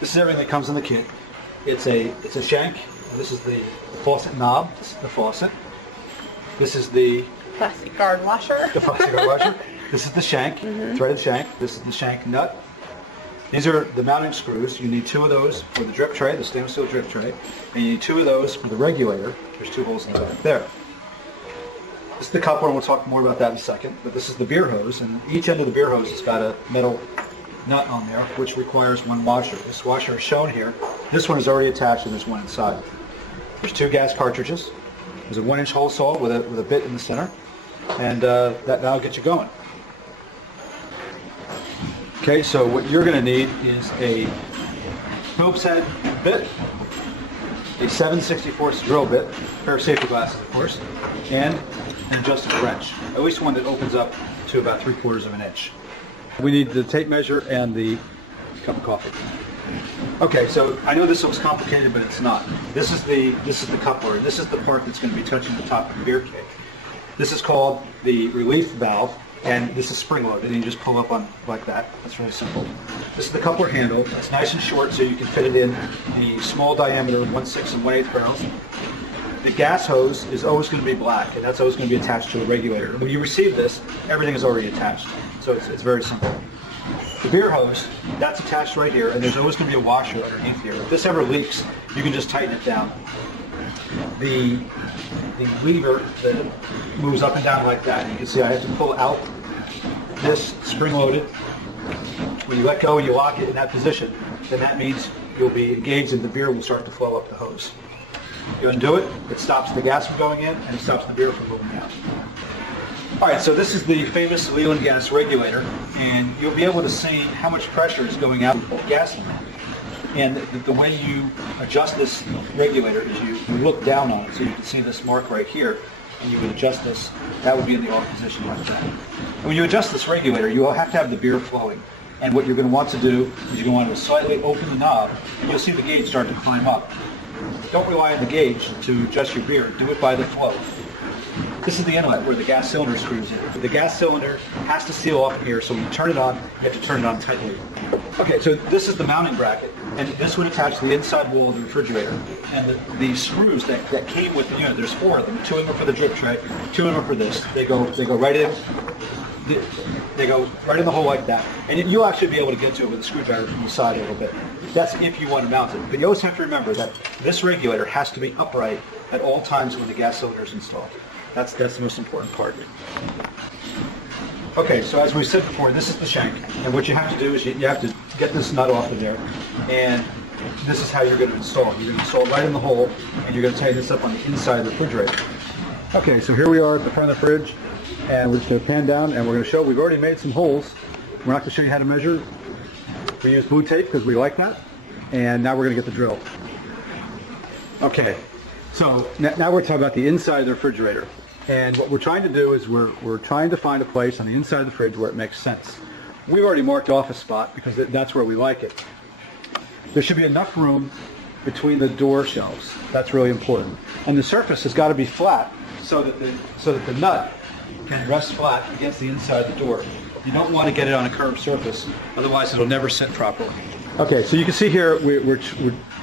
This is everything that comes in the kit. It's a shank. This is the faucet knob. This is the faucet. This is the plastic guard washer. The plastic guard washer. This is the shank, threaded shank. This is the shank nut. These are the mounting screws. You need 2 of those for the drip tray, the stainless steel drip tray, and you need 2 of those for the regulator. There's 2 holes in the back there. This is the coupler, and we'll talk more about that in a second. But this is the beer hose, and each end of the beer hose has got a metal nut on there, which requires 1 washer. This washer is shown here. This one is already attached, and there's 1 inside. There's 2 gas cartridges. There's a 1-inch hole saw with a bit in the center, and that'll get you going. Okay, so what you're going to need is a Phillips head bit, a 7/64 drill bit, a pair of safety glasses, of course, and an adjustable wrench, at least one that opens up to about 3/4 of an inch. We need the tape measure and the cup of coffee. Okay, so I know this looks complicated, but it's not. This is the coupler, and this is the part that's going to be touching the top of the beer keg. This is called the relief valve, and this is spring-loaded, and you just pull up on like that. That's really simple. This is the coupler handle. It's nice and short, so you can fit it in the small diameter 1/6 and 1/8 barrels. The gas hose is always going to be black, and that's always going to be attached to a regulator. When you receive this, everything is already attached, so it's very simple. The beer hose, that's attached right here, and there's always going to be a washer underneath here. If this ever leaks, you can just tighten it down. The lever that moves up and down like that, you can see I have to pull out this spring-loaded. When you let go and you lock it in that position, then that means you'll be engaged and the beer will start to flow up the hose. You undo it, it stops the gas from going in, and it stops the beer from moving out. All right, so this is the famous Leland gas regulator, and you'll be able to see how much pressure is going out of the gas line. And the way you adjust this regulator is you look down on it, so you can see this mark right here, and you would adjust this. That would be in the off position like that. And when you adjust this regulator, you will have to have the beer flowing. And what you're going to want to do is you're going to want to slightly open the knob, and you'll see the gauge start to climb up. Don't rely on the gauge to adjust your beer. Do it by the flow. This is the inlet where the gas cylinder screws in. The gas cylinder has to seal off here, so when you turn it on, you have to turn it on tightly. Okay, so this is the mounting bracket, and this would attach to the inside wall of the refrigerator. And the screws that came with the unit, there's 4 of them. 2 of them are for the drip tray, 2 of them are for this. They go right in. They go right in the hole like that. And you'll actually be able to get to it with a screwdriver from the side a little bit. That's if you want to mount it. But you always have to remember that this regulator has to be upright at all times when the gas cylinder is installed. That's the most important part. Okay, so as we said before, this is the shank. And what you have to do is you have to get this nut off of there. And this is how you're going to install it. You're going to install it right in the hole, and you're going to tighten this up on the inside of the refrigerator. Okay, so here we are at the front of the fridge. And we're just going to pan down, and we're going to show we've already made some holes. We're not going to show you how to measure. We use blue tape because we like that. And now we're going to get the drill. Okay, so now we're talking about the inside of the refrigerator. And what we're trying to do is we're trying to find a place on the inside of the fridge where it makes sense. We've already marked off a spot because that's where we like it. There should be enough room between the door shelves. That's really important. And the surface has got to be flat so that the nut can rest flat against the inside of the door. You don't want to get it on a curved surface, otherwise it'll never sit properly. Okay, so you can see here we're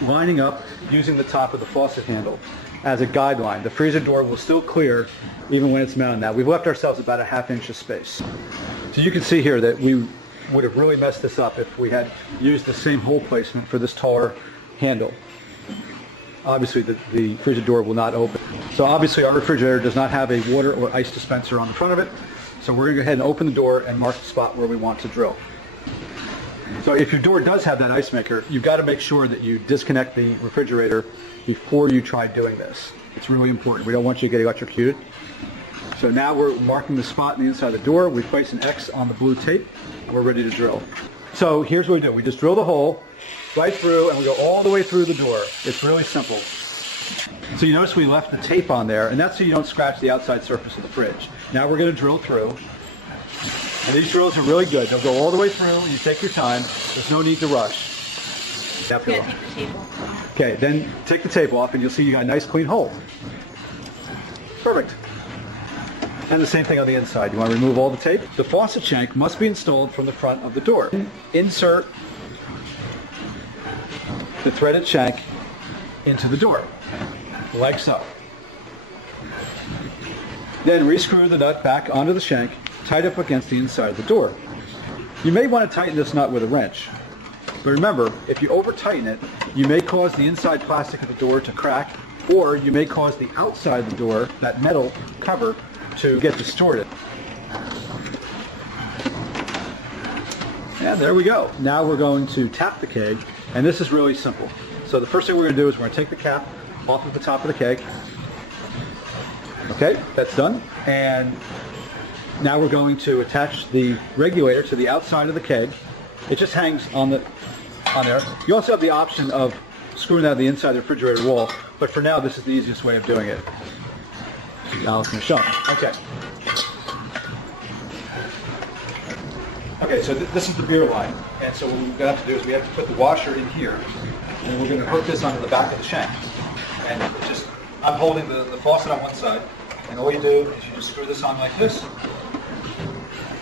lining up using the top of the faucet handle as a guideline. The freezer door will still clear even when it's mounted. Now, we've left ourselves about a ½ inch of space. So you can see here that we would have really messed this up if we had used the same hole placement for this taller handle. Obviously, the freezer door will not open. So obviously, our refrigerator does not have a water or ice dispenser on the front of it. So we're going to go ahead and open the door and mark the spot where we want to drill. So if your door does have that ice maker, you've got to make sure that you disconnect the refrigerator before you try doing this. It's really important. We don't want you to get electrocuted. So now we're marking the spot on the inside of the door. We place an X on the blue tape, and we're ready to drill. So here's what we do. We just drill the hole right through, and we go all the way through the door. It's really simple. So you notice we left the tape on there, and that's so you don't scratch the outside surface of the fridge. Now we're going to drill through. And these drills are really good. They'll go all the way through. You take your time. There's no need to rush. Yeah, take the tape off. Okay, then take the tape off, and you'll see you got a nice clean hole. Perfect. And the same thing on the inside. You want to remove all the tape. The faucet shank must be installed from the front of the door. Insert the threaded shank into the door, like so. Then rescrew the nut back onto the shank, tied up against the inside of the door. You may want to tighten this nut with a wrench, but remember, if you over tighten it, you may cause the inside plastic of the door to crack, or you may cause the outside of the door, that metal cover, to get distorted. And there we go. Now we're going to tap the keg, and this is really simple. So the first thing we're going to do is we're going to take the cap off of the top of the keg. Okay, that's done. And now we're going to attach the regulator to the outside of the keg. It just hangs on there. You also have the option of screwing out the inside of the refrigerator wall, but for now this is the easiest way of doing it. Alice going to show. Okay. Okay, so this is the beer line, and so what we're going to have to do is we have to put the washer in here, and we're going to hook this onto the back of the shank. And it's just, I'm holding the faucet on one side, and all you do is you just screw this on like this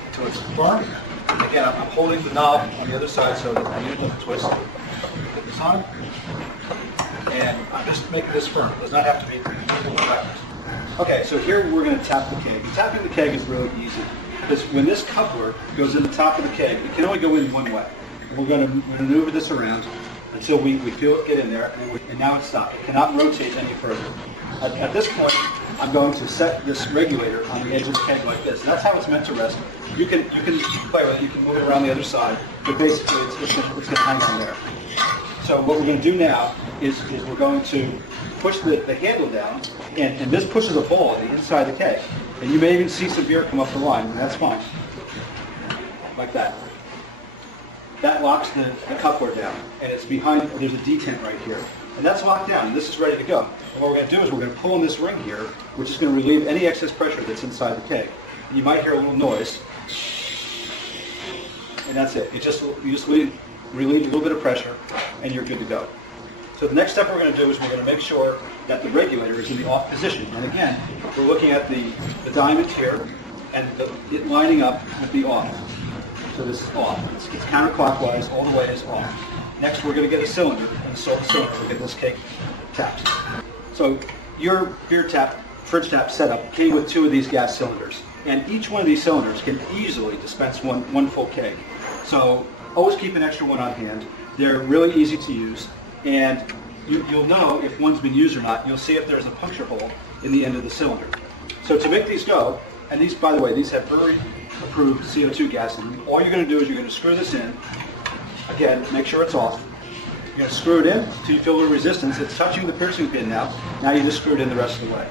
until it's firm. And again, I'm holding the knob on the other side so that the unit doesn't twist. Put this on, and I'm just making this firm. It does not have to be pulled backwards. Okay, so here we're going to tap the keg. Tapping the keg is really easy, because when this coupler goes in the top of the keg, it can only go in one way. And we're going to maneuver this around until we feel it get in there, and now it's stopped. It cannot rotate any further. At this point, I'm going to set this regulator on the edge of the keg like this. And that's how it's meant to rest. You can play with it, you can move it around the other side, but basically it's going to hang on there. So what we're going to do now is we're going to push the handle down, and this pushes a ball at the inside of the keg. And you may even see some beer come up the line, and that's fine. Like that. That locks the coupler down, and it's behind, there's a detent right here. And that's locked down, and this is ready to go. And what we're going to do is we're going to pull on this ring here, which is going to relieve any excess pressure that's inside the keg. And you might hear a little noise, and that's it. You just relieve a little bit of pressure, and you're good to go. So the next step we're going to do is we're going to make sure that the regulator is in the off position. And again, we're looking at the diamond here, and it lining up with the off. So this is off. It's counterclockwise, all the way is off. Next, we're going to get a cylinder, and install the cylinder to get this keg tapped. So your beer tap, fridge tap setup came with 2 of these gas cylinders, and each one of these cylinders can easily dispense one full keg. So always keep an extra one on hand. They're really easy to use, and you'll know if one's been used or not. You'll see if there's a puncture hole in the end of the cylinder. So to make these go, and these, by the way, these have brewery approved CO2 gas in them. All you're going to do is you're going to screw this in. Again, make sure it's off. You're going to screw it in until you feel the resistance. It's touching the piercing pin now. Now you just screw it in the rest of the way.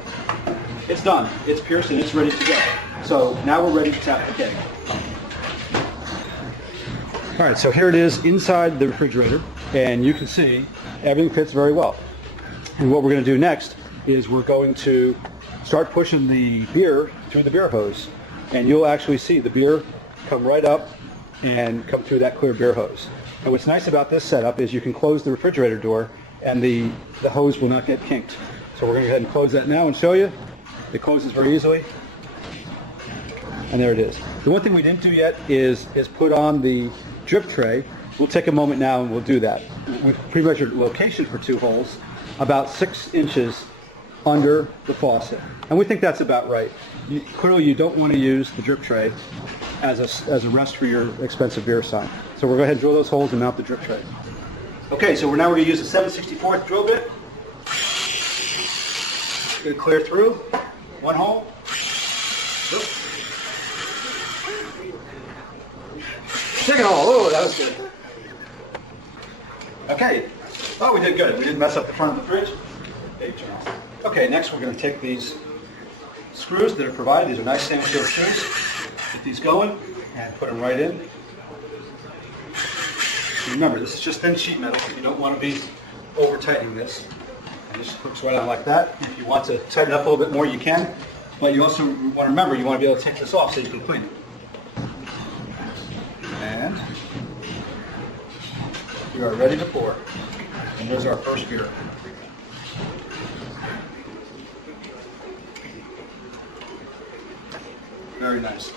It's done. It's pierced and it's ready to go. So now we're ready to tap the keg. All right, so here it is inside the refrigerator, and you can see everything fits very well. And what we're going to do next is we're going to start pushing the beer through the beer hose, and you'll actually see the beer come right up and come through that clear beer hose. And what's nice about this setup is you can close the refrigerator door and the hose will not get kinked. So we're going to go ahead and close that now and show you. It closes very easily. And there it is. The one thing we didn't do yet is put on the drip tray. We'll take a moment now and we'll do that. We've pre-measured location for 2 holes, about 6 inches under the faucet. And we think that's about right. Clearly you don't want to use the drip tray as a rest for your expensive beer sign. So we're going to go ahead and drill those holes and mount the drip tray. Okay, so now we're going to use a 7/64 drill bit. Going to clear through 1 hole. Second hole. Oh, that was good. Okay. Oh, we did good. We didn't mess up the front of the fridge. Okay, next we're going to take these screws that are provided. These are nice stainless steel screws. Get these going and put them right in. Remember, this is just thin sheet metal. You don't want to be over tightening this. And this hooks right on like that. If you want to tighten it up a little bit more, you can. But you also want to remember, you want to be able to take this off so you can clean it. And we are ready to pour. And there's our first beer. Very nice.